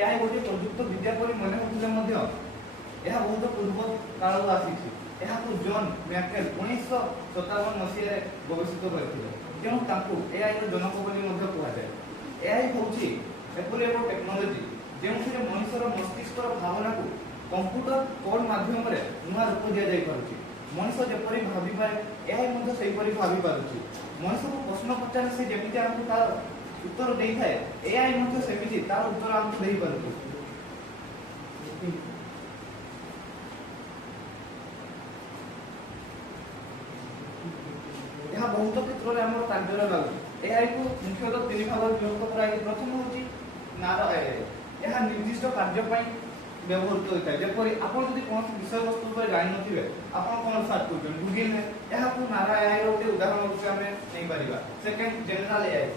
AI गोटे प्रयुक्त विद्या परि मने होथिले मध्य यह बहुत पूर्व काल आसीछि। यह को जॉन मैकेल 1957 मसीह रे गवेषित करथिले। तेणु ताकू एआई रो जनक बोली मध्य कुहा जाय। एआई होछि एपरि एक टेक्नोलॉजी जेउथिरे मनुष्यर मस्तिष्कर भावना को कंप्यूटर कोड माध्यम रे नुआ रूप दिया जाय पारुछि। मनुष्य जेपरि भाबी पारे एआई मध्य सेहि परि भाबी पारुछि। मनुष्य को प्रश्न पचारे से जेमिति हमकु तार उत्तर देई थाए एआई मध्य सेमिति तार उत्तर हमकु देई पारुछि। यह बहुत क्षेत्र में हमर कार्य लागू एआई को मुख्यतः तीन भाग विभक्त कराई। प्रथम होची नारा एआई यह निर्दिष्ट कार्य पई व्यवहृत होता है। जेपरि आपण जदि कोन विषय वस्तु पर जानि नथिबे आपण कोन सर्च करबे गूगल में यह को नारा एआई रो उदाहरण रूप से हमें नै परिबा। Second general AI